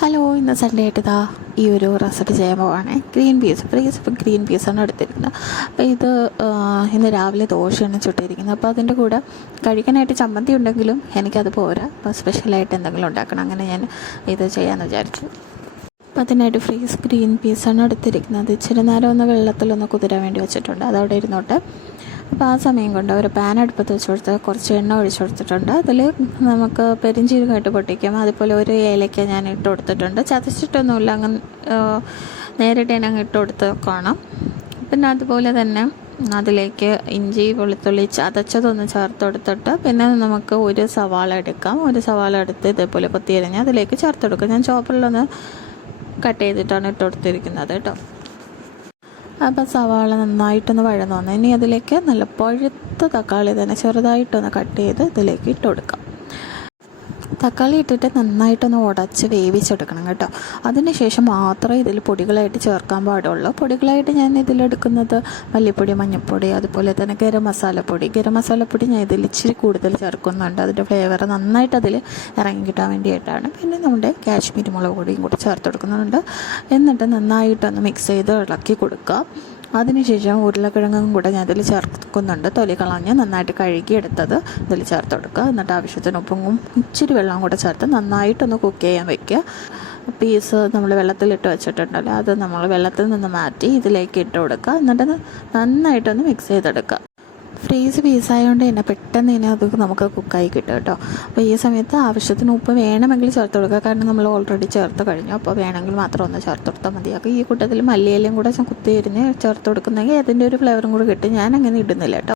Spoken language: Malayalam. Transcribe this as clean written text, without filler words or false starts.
ഹലോ, ഇന്ന് സൺഡേ ആയിട്ട് ഇതാ ഈ ഒരു റെസിപ്പി ചെയ്യാൻ പോവാണ്. ഗ്രീൻ പീസ് ഇപ്പോൾ ഗ്രീൻ പീസാണ് എടുത്തിരിക്കുന്നത്. അപ്പോൾ ഇത് ഇന്ന് രാവിലെ ദോശയാണ് ചുട്ടിരിക്കുന്നത്. അപ്പോൾ അതിൻ്റെ കൂടെ കഴിക്കാനായിട്ട് ചമ്മന്തി ഉണ്ടെങ്കിലും എനിക്കത് പോരാ. അപ്പോൾ സ്പെഷ്യലായിട്ട് എന്തെങ്കിലും ഉണ്ടാക്കണം. അങ്ങനെ ഞാൻ ഇത് ചെയ്യാമെന്ന് വിചാരിച്ചു. അപ്പോൾ അതിനായിട്ട് ഗ്രീൻ പീസാണ് എടുത്തിരിക്കുന്നത്. ഇച്ചിരി നേരം ഒന്ന് വെള്ളത്തിലൊന്ന് കുതിരാൻ വേണ്ടി വെച്ചിട്ടുണ്ട്. അതവിടെ ഇരുന്നോട്ടെ. അപ്പോൾ ആ സമയം കൊണ്ട് ഒരു പാൻ അടുപ്പത്ത് വെച്ച് കൊടുത്ത് കുറച്ച് എണ്ണ ഒഴിച്ചു കൊടുത്തിട്ടുണ്ട്. അതിൽ നമുക്ക് പെരിഞ്ചീരകമായിട്ട് പൊട്ടിക്കാം. അതുപോലെ ഒരു ഏലക്ക ഞാൻ ഇട്ട് കൊടുത്തിട്ടുണ്ട്. ചതച്ചിട്ടൊന്നുമില്ല, അങ്ങനെ നേരിട്ട് ഞാൻ അങ്ങ് ഇട്ട് കൊടുത്ത് കാണാം. പിന്നെ അതുപോലെ തന്നെ അതിലേക്ക് ഇഞ്ചി വെളുത്തുള്ളി ചതച്ചതൊന്ന് ചേർത്ത് കൊടുത്തിട്ട് പിന്നെ നമുക്ക് ഒരു സവാള എടുക്കാം. ഒരു സവാള എടുത്ത് ഇതേപോലെ കൊത്തിയരിഞ്ഞ് അതിലേക്ക് ചേർത്ത് കൊടുക്കാം. ഞാൻ ചോപ്പറിലൊന്ന് കട്ട് ചെയ്തിട്ടാണ് ഇട്ട് കൊടുത്തിരിക്കുന്നത് കേട്ടോ. അപ്പോൾ സവാള നന്നായിട്ടൊന്ന് വഴന്നു വന്നു. ഇനി അതിലേക്ക് നല്ല പഴുത്ത തക്കാളി തന്നെ ചെറുതായിട്ടൊന്ന് കട്ട് ചെയ്ത് ഇതിലേക്ക് ഇട്ട് കൊടുക്കാം. തക്കാളി ഇട്ടിട്ട് നന്നായിട്ടൊന്ന് ഉടച്ച് വേവിച്ചെടുക്കണം കേട്ടോ. അതിന് ശേഷം മാത്രമേ ഇതിൽ പൊടികളായിട്ട് ചേർക്കാൻ പാടുള്ളൂ. പൊടികളായിട്ട് ഞാൻ ഇതിലെടുക്കുന്നത് മല്ലിപ്പൊടി, മഞ്ഞൾപ്പൊടി, അതുപോലെ തന്നെ ഗരം മസാലപ്പൊടി ഞാൻ ഇതിൽ ഇച്ചിരി കൂടുതൽ ചേർക്കുന്നുണ്ട്. അതിൻ്റെ ഫ്ലേവർ നന്നായിട്ട് അതിൽ ഇറങ്ങി കിട്ടാൻ വേണ്ടിയിട്ടാണ്. പിന്നെ നമ്മുടെ കാശ്മീരി മുളക് പൊടിയും കൂടി ചേർത്ത് കൊടുക്കുന്നുണ്ട്. എന്നിട്ട് നന്നായിട്ടൊന്ന് മിക്സ് ചെയ്ത് ഇളക്കി കൊടുക്കുക. അതിനുശേഷം ഉരുളക്കിഴങ്ങും കൂടെ ഞാൻ ഇതിൽ ചേർക്കുന്നുണ്ട്. തൊലി കളഞ്ഞ് നന്നായിട്ട് കഴുകിയെടുത്തത് ഇതിൽ ചേർത്ത് കൊടുക്കുക. എന്നിട്ട് ആവശ്യത്തിന് ഉപ്പും ഇച്ചിരി വെള്ളം കൂടെ ചേർത്ത് നന്നായിട്ടൊന്ന് കുക്ക് ചെയ്യാൻ വയ്ക്കുക. പീസ് നമ്മൾ വെള്ളത്തിലിട്ട് വെച്ചിട്ടുണ്ടല്ലോ, അത് നമ്മൾ വെള്ളത്തിൽ നിന്ന് മാറ്റി ഇതിലേക്ക് ഇട്ട് കൊടുക്കുക. എന്നിട്ട് നന്നായിട്ടൊന്ന് മിക്സ് ചെയ്തെടുക്കുക. പീസായതുകൊണ്ട് തന്നെ പെട്ടെന്ന് തന്നെ അത് നമുക്ക് കുക്കായി കിട്ടും കേട്ടോ. അപ്പോൾ ഈ സമയത്ത് ആവശ്യത്തിന് ഉപ്പ് വേണമെങ്കിൽ ചേർത്ത് കൊടുക്കുക. കാരണം നമ്മൾ ഓൾറെഡി ചേർത്ത് കഴിഞ്ഞു. അപ്പോൾ വേണമെങ്കിൽ മാത്രം ഒന്ന് ചേർത്ത് കൊടുത്താൽ മതി. അപ്പോൾ ഈ കൂട്ടത്തിൽ മല്ലിയിലയും കൂടെ കുത്തി ചേർത്ത് കൊടുക്കുന്നെങ്കിൽ അതിൻ്റെ ഒരു ഫ്ലേവറും കൂടെ കിട്ടും. ഞാൻ അങ്ങനെ ഇടുന്നില്ല കേട്ടോ.